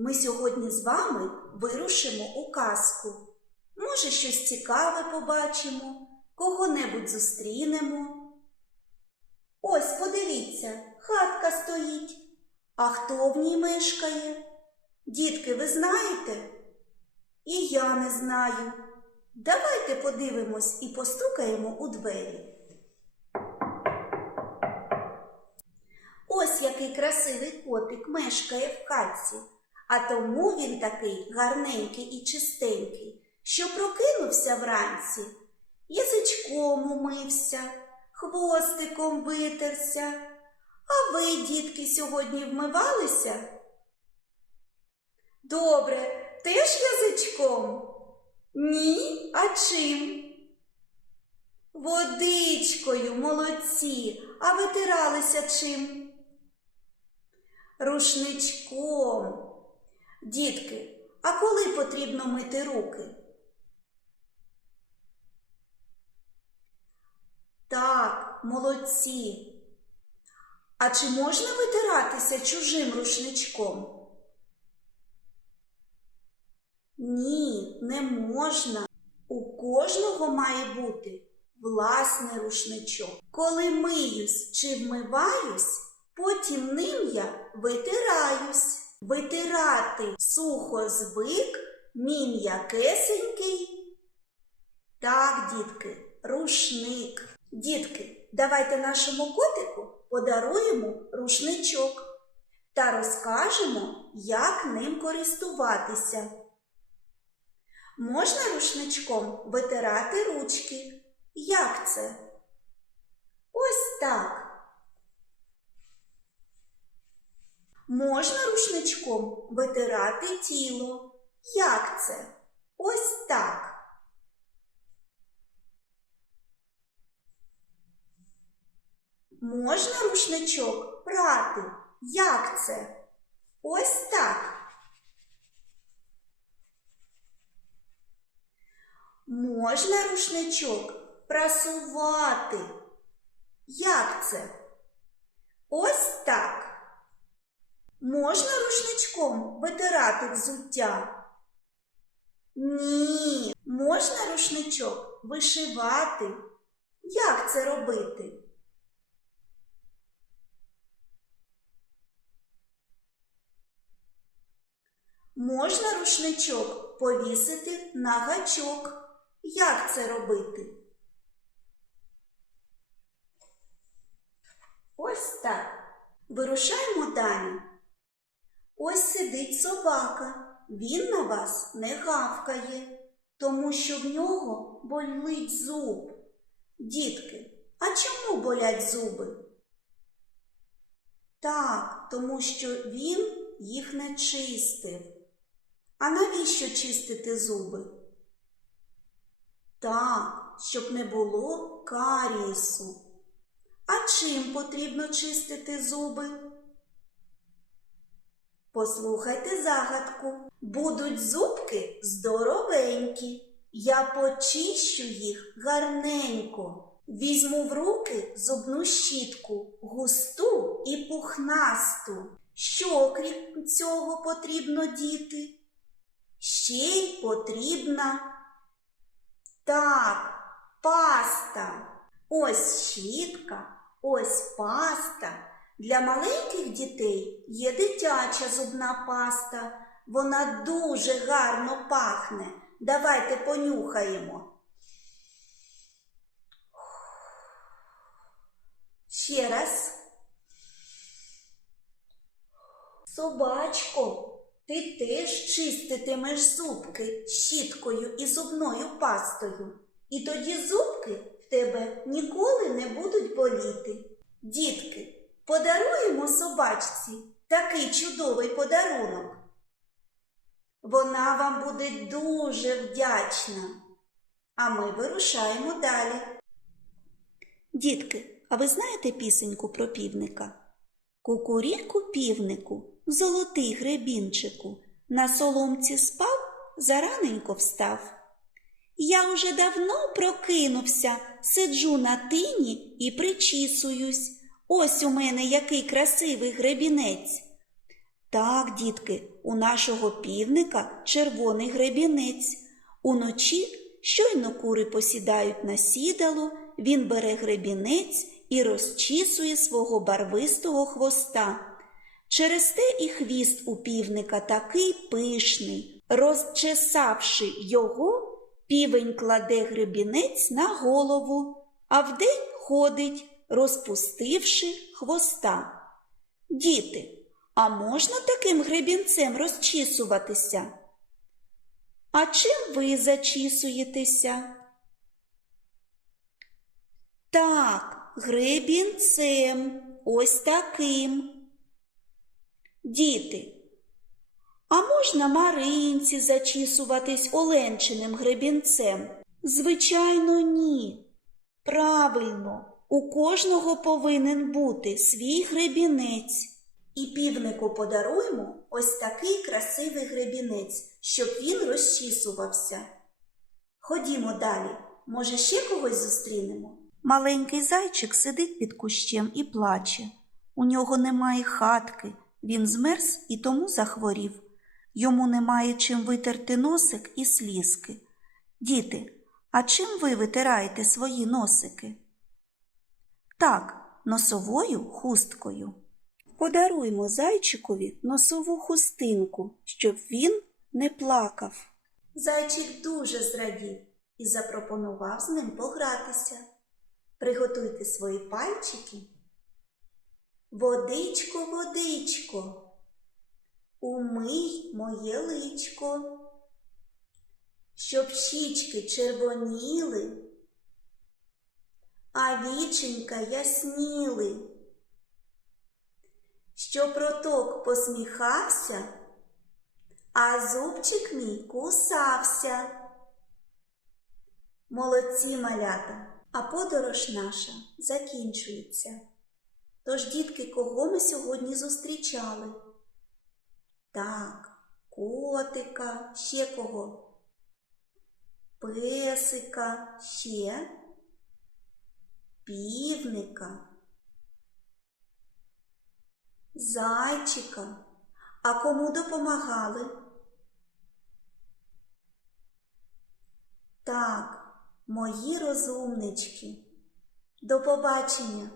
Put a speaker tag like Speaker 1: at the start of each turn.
Speaker 1: Ми сьогодні з вами вирушимо у казку. Може, щось цікаве побачимо, кого-небудь зустрінемо. Ось, подивіться, хатка стоїть. А хто в ній мешкає? Дітки, ви знаєте? І я не знаю. Давайте подивимось і постукаємо у двері. Ось який красивий котик мешкає в хатці, а тому він такий гарненький і чистенький, що прокинувся вранці, язичком умився, хвостиком витерся. А ви, дітки, сьогодні вмивалися? Добре, теж язичком? Ні, а чим? Водичкою, молодці, а витиралися чим? Рушничком. Дітки, а коли потрібно мити руки? Так, молодці. А чи можна витиратися чужим рушничком? Ні, не можна. У кожного має бути власний рушничок. Коли миюсь чи вмиваюсь, потім ним я витираюсь. Витирати сухо звик, мій м'якесенький. Так, дітки, рушник. Дітки, давайте нашому котику подаруємо рушничок та розкажемо, як ним користуватися. Можна рушничком витирати ручки. Як це? Ось так. Можна рушничком витирати тіло. Як це? Ось так. Можна рушничок прати? Як це? Ось так. Можна рушничок прасувати? Як це? Ось так. Можна рушничком витирати взуття? Ні. Можна рушничок вишивати? Як це робити? Можна рушничок повісити на гачок. Як це робити? Ось так. Вирушаємо далі. Ось сидить собака. Він на вас не гавкає, тому що в нього болить зуб. Дітки, а чому болять зуби? Так, тому що він їх не чистив. А навіщо чистити зуби? Так, щоб не було карісу. А чим потрібно чистити зуби? Послухайте загадку. Будуть зубки здоровенькі. Я почищу їх гарненько. Візьму в руки зубну щітку, густу і пухнасту. Що крім цього потрібно діти? Ще й потрібна так, паста. Ось щітка, ось паста. Для маленьких дітей є дитяча зубна паста. Вона дуже гарно пахне. Давайте понюхаємо. Ще раз. Собачко, ти теж чиститимеш зубки щіткою і зубною пастою. І тоді зубки в тебе ніколи не будуть боліти. Дітки, подаруємо собачці такий чудовий подарунок. Вона вам буде дуже вдячна. А ми вирушаємо далі. Дітки, а ви знаєте пісеньку про півника? Кукуріку півнику, золотий гребінчику, на соломці спав, зараненько встав. Я уже давно прокинувся, сиджу на тині і причісуюсь. Ось у мене який красивий гребінець. Так, дітки, у нашого півника червоний гребінець. Уночі, щойно кури посідають на сідало, він бере гребінець і розчісує свого барвистого хвоста. Через те і хвіст у півника такий пишний. Розчесавши його, півень кладе гребінець на голову, а вдень ходить, розпустивши хвоста. Діти, а можна таким гребінцем розчісуватися? А чим ви зачісуєтеся? Так, гребінцем, ось таким. Діти, а можна Маринці зачісуватись оленчиним гребінцем? Звичайно, ні. Правильно, у кожного повинен бути свій гребінець. І півнику подаруємо ось такий красивий гребінець, щоб він розчісувався. Ходімо далі, може, ще когось зустрінемо. Маленький зайчик сидить під кущем і плаче. У нього немає хатки, він змерз і тому захворів. Йому немає чим витерти носик і слізки. Діти, а чим ви витираєте свої носики? Так, носовою хусткою. Подаруймо зайчикові носову хустинку, щоб він не плакав. Зайчик дуже зрадів і запропонував з ним погратися. Приготуйте свої пальчики. Водичко, водичко, умий моє личко, щоб щічки червоніли, а віченька ясніли, щоб роток посміхався, а зубчик мій кусався. Молодці малята, а подорож наша закінчується. Тож, дітки, кого ми сьогодні зустрічали? Так, котика, ще кого? Песика, ще півника, зайчика. А кому допомагали? Так, мої розумнички. До побачення!